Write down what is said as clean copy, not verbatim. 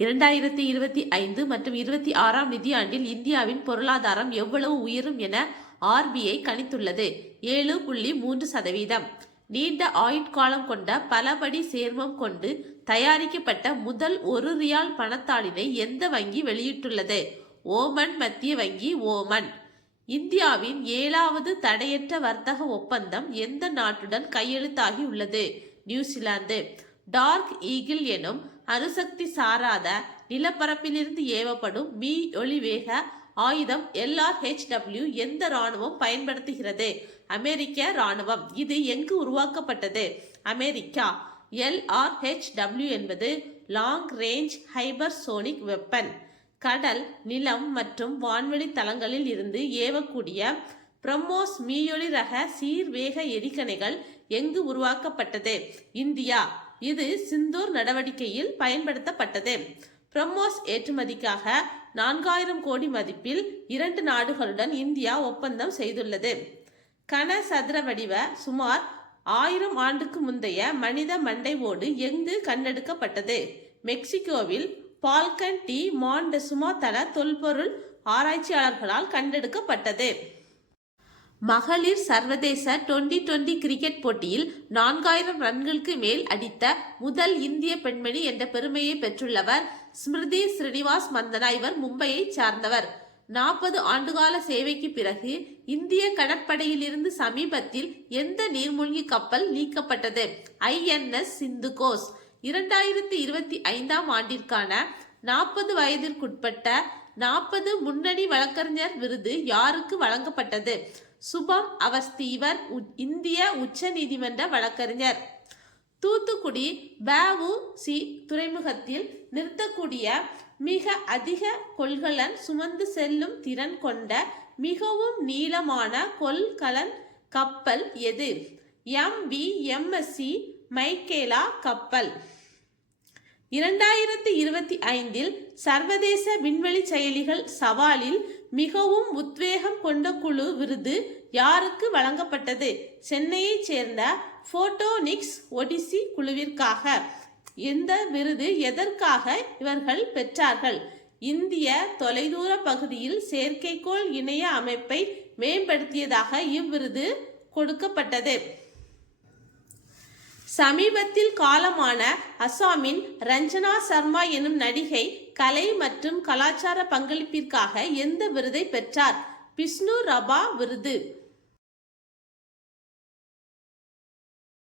2025 மற்றும் 26ஆம் நிதியாண்டில் இந்தியாவின் பொருளாதாரம் எவ்வளவு உயரும் என RBI கணித்துள்ளது. 7.3%. நீண்ட ஆயுட்காலம் கொண்ட பலபடி சேர்மம் கொண்டு தயாரிக்கப்பட்ட முதல் $1 பணத்தாளினை எந்த வங்கி வெளியிட்டுள்ளது? ஓமன் மத்திய வங்கி. ஓமன். இந்தியாவின் 7வது தடையற்ற வர்த்தக ஒப்பந்தம் எந்த நாட்டுடன் கையெழுத்தாகி உள்ளது? நியூசிலாந்து. டார்க் ஈகிள் எனும் அணுசக்தி சாராத நிலப்பரப்பிலிருந்து ஏவப்படும் ஒளிவேக ஆயுதம் LRHW எந்த இராணுவம் பயன்படுத்துகிறது? அமெரிக்க இராணுவம். இது எங்கு உருவாக்கப்பட்டது? அமெரிக்கா. LRHW என்பது லாங் ரேஞ்ச் ஹைபர்சோனிக் வெப்பன். கடல், நிலம் மற்றும் வான்வெளி தளங்களில் இருந்து ஏவக்கூடிய பிரம்மோஸ் மீயொலி ரக சீர்வேக எரிகணைகள் எங்கு உருவாக்கப்பட்டது? இந்தியா. இது சிந்தூர் நடவடிக்கையில் பயன்படுத்தப்பட்டது. பிரம்மோஸ் ஏற்றுமதிக்காக 4000 கோடி மதிப்பில் 2 நாடுகளுடன் இந்தியா ஒப்பந்தம் செய்துள்ளது. கன சதுர வடிவ சுமார் 1000 ஆண்டுக்கு முந்தைய மனித மண்டை ஓடு எங்கு கண்டெடுக்கப்பட்டது? மெக்சிகோவில் பால்கன் டி மாண்டெசுமா தள தொல்பொருள் ஆராய்ச்சியாளர்களால் கண்டெடுக்கப்பட்டது. மகளிர் சர்வதேச 2020 கிரிக்கெட் போட்டியில் 4000 ரன்களுக்கு மேல் அடித்த முதல் இந்திய பெண்மணி என்ற பெருமையை பெற்றுள்ளவர் ஸ்மிருதி ஸ்ரீனிவாஸ் மந்தனா. இவர் மும்பையை சார்ந்தவர். 40 ஆண்டுகால சேவைக்கு பிறகு இந்திய கடற்படையிலிருந்து சமீபத்தில் எந்த நீர்மூழ்கி கப்பல் நீக்கப்பட்டது? INS சிந்துகோஸ். 2025ஆம் ஆண்டிற்கான 40 வயதிற்குட்பட்ட 40 முன்னணி வழக்கறிஞர் விருது யாருக்கு வழங்கப்பட்டது? சுபம் அவஸ்தி. இவர் இந்திய உச்ச நீதிமன்ற வழக்கறிஞர். தூத்துக்குடி வ.உ.சி. துறைமுகத்தில் நிறுத்தக்கூடிய மிக அதிக கொள்கலன் சுமந்து செல்லும் திறன் கொண்ட மிகவும் நீளமான கொள்கலன் கப்பல் எது? MV-MSC மைக்கேலா கப்பல். 2025இல் சர்வதேச விண்வெளி செயலிகள் சவாலில் மிகவும் உத்வேகம் கொண்ட குழு விருது யாருக்கு வழங்கப்பட்டது? சென்னையைச் சேர்ந்த போட்டோனிக்ஸ் ஒடிசி குழுவிற்காக. இந்த விருது எதற்காக இவர்கள் பெற்றார்கள்? இந்திய தொலைதூர பகுதியில் செயற்கைக்கோள் இணைய அமைப்பை மேம்படுத்தியதாக இவ்விருது கொடுக்கப்பட்டது. சமீபத்தில் காலமான அசாமின் ரஞ்சனா சர்மா எனும் நடிகை கலை மற்றும் கலாச்சார பங்களிப்பிற்காக எந்த விருதை பெற்றார்? பிஷ்ணு ரபா விருது.